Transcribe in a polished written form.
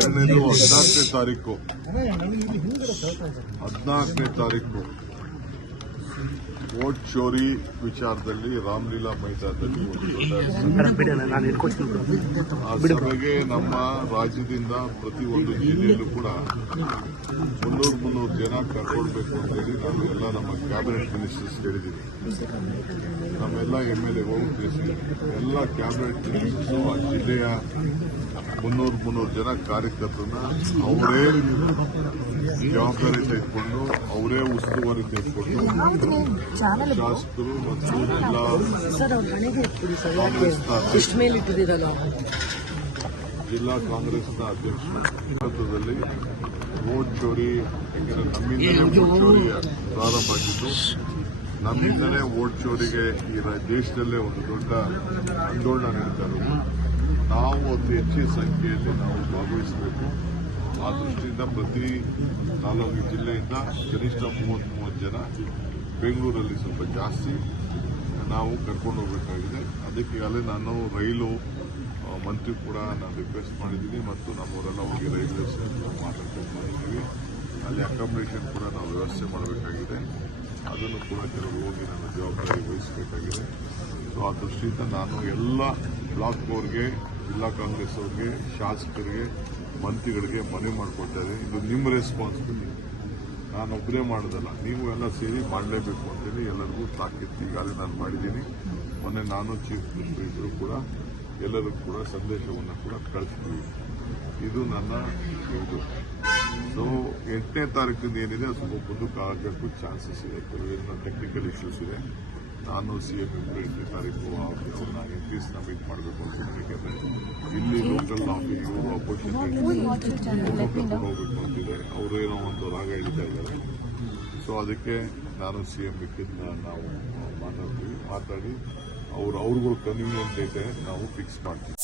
ಎರಡನೇದು 14ನೇ ತಾರೀಕು ವೋಟ್ ಚೋರಿ ವಿಚಾರದಲ್ಲಿ ರಾಮಲೀಲಾ ಮೈದಾನದಲ್ಲಿ ಒಂದು ದೊಡ್ಡ ಆ ಸಭೆಗೆ ನಮ್ಮ ರಾಜ್ಯದಿಂದ ಪ್ರತಿ ಒಂದು ಜಿಲ್ಲೆಯಲ್ಲೂ ಕೂಡ 300 ಜನ ಕರ್ಕೊಳ್ಬೇಕು ಅಂತ ಹೇಳಿ ನಾನು ಎಲ್ಲ ನಮ್ಮ ಕ್ಯಾಬಿನೆಟ್ ಮಿನಿಸ್ಟರ್ಸ್ ಹೇಳಿದ್ದೀನಿ. ನಮ್ಮೆಲ್ಲ MLA ತಿಳಿಸಿದ್ದೀನಿ. ಎಲ್ಲ ಕ್ಯಾಬಿನೆಟ್ ಮಿನಿಸ್ಟರ್ಸು ಆ ಜಿಲ್ಲೆಯ 300 ಜನ ಕಾರ್ಯಕರ್ತರನ್ನ ಅವರೇ ಜವಾಬ್ದಾರಿ ತೆಗೆದುಕೊಂಡು ಅವರೇ ಉಸ್ತುವಾರಿ ತೆಗೆದುಕೊಂಡು ಶಾಸಕರು ಮತ್ತು ಎಲ್ಲ ಜಿಲ್ಲಾ ಕಾಂಗ್ರೆಸ್ನ ಅಧ್ಯಕ್ಷರು ನೇತೃತ್ವದಲ್ಲಿ ವೋಟ್ ಚೋರಿ, ಯಾಕೆಂದರೆ ನಮ್ಮಿಂದಲೇ ವೋಟ್ ಚೋರಿ ಪ್ರಾರಂಭ ಆಗಿದ್ದು, ನಮ್ಮಿಂದಲೇ ವೋಟ್ ಚೋರಿಗೆ ಈ ದೇಶದಲ್ಲೇ ಒಂದು ದೊಡ್ಡ ಆಂದೋಲನ ನಡೀತಾ ಇರೋದು. ನಾವು ಅತಿ ಹೆಚ್ಚಿನ ಸಂಖ್ಯೆಯಲ್ಲಿ ನಾವು ಭಾಗವಹಿಸಬೇಕು. ಆ ದೃಷ್ಟಿಯಿಂದ ಪ್ರತಿ ತಾಲೂಕು ಜಿಲ್ಲೆಯಿಂದ ಕನಿಷ್ಠ 30 ಜನ, ಬೆಂಗಳೂರಲ್ಲಿ ಸ್ವಲ್ಪ ಜಾಸ್ತಿ ನಾವು ಕರ್ಕೊಂಡು ಹೋಗಬೇಕಾಗಿದೆ. ಅದಕ್ಕೆ ಈಗಾಗಲೇ ನಾನು ರೈಲು ಮಂತ್ರಿ ಕೂಡ ನಾನು ರಿಕ್ವೆಸ್ಟ್ ಮಾಡಿದ್ದೀನಿ ಮತ್ತು ನಮ್ಮವರೆಲ್ಲ ಹೋಗಿ ರೈಲ್ವೆ ಸ್ಟೇಷನ್ ಮಾತಾಡ್ಕೊಂಡು ಮಾಡಿದ್ದೀವಿ. ಅಲ್ಲಿ ಅಕಾಮಿಡೇಷನ್ ಕೂಡ ನಾವು ವ್ಯವಸ್ಥೆ ಮಾಡಬೇಕಾಗಿದೆ. ಅದನ್ನು ಕೂಡ ಕೆಲವರು ಹೋಗಿ ನನ್ನ ಜವಾಬ್ದಾರಿ ವಹಿಸಬೇಕಾಗಿದೆ. ಸೊ ಆ ದೃಷ್ಟಿಯಿಂದ ನಾನು ಎಲ್ಲ ಬ್ಲಾಕ್ ಅವ್ರಿಗೆ, ಜಿಲ್ಲಾ ಕಾಂಗ್ರೆಸ್ ಅವ್ರಿಗೆ, ಶಾಸಕರಿಗೆ, ಮಂತ್ರಿಗಳಿಗೆ ಮನವಿ ಮಾಡಿಕೊಳ್ತಾ ಇದ್ದೀನಿ. ಇದು ನಿಮ್ಮ ರೆಸ್ಪಾನ್ಸಿಬಿಲಿಟಿ, ನಾನೊಬ್ಬರೇ ಮಾಡೋದಲ್ಲ, ನೀವು ಎಲ್ಲ ಸೇರಿ ಮಾಡಲೇಬೇಕು ಅಂತೇಳಿ ಎಲ್ಲರಿಗೂ ತಾಕೀತು ಈಗಾಗಲೇ ನಾನು ಮಾಡಿದ್ದೀನಿ. ಮೊನ್ನೆ ನಾನು ಚೀಫ್ ಮಿನಿಸ್ಟರ್ ಇದ್ದರೂ ಕೂಡ ಎಲ್ಲರಿಗೂ ಕೂಡ ಸಂದೇಶವನ್ನು ಕೂಡ ಕಳಿಸ್ತೀವಿ. ಇದು ನನ್ನ ಇದು. ಸೊ 8ನೇ ತಾರೀಕಿಂದ ಏನಿದೆ ಸ್ವಲ್ಪ ಮುಂದಕ್ಕೆ ಆಗಬೇಕು ಚಾನ್ಸಸ್ ಇದೆ. ಕೆಲವೇನೋ ಟೆಕ್ನಿಕಲ್ ಇಶ್ಯೂಸ್ ಇದೆ. ನಾನು CM 8ನೇ ತಾರೀಕು ಆಫೀಸನ್ನು ಎಂಪೀಸ್ನ ಮೀಟ್ ಮಾಡಬೇಕು ಅಂತ, ಯಾಕೆಂದರೆ ಇಲ್ಲಿ ಲೋಕಲ್ ಇವರು ಅಪೋಸಿಷನ್ ಕರ್ಕೊಂಡು ಹೋಗಬೇಕು ಅಂತಿದೆ. ಅವರೇನೋ ಒಂದು ರಾಗ ಹಿಡಿತಾ ಇದ್ದಾರೆ. ಸೊ ಅದಕ್ಕೆ ನಾನು CM ಮಿಕ್ಕಿದ್ನ ನಾವು ಮಾತಾಡಿ ಅವ್ರಿಗೂ ಕನ್ವೀನಿಯಂಟ್ ಡೇಟೆ ನಾವು ಫಿಕ್ಸ್ ಮಾಡ್ತೀವಿ.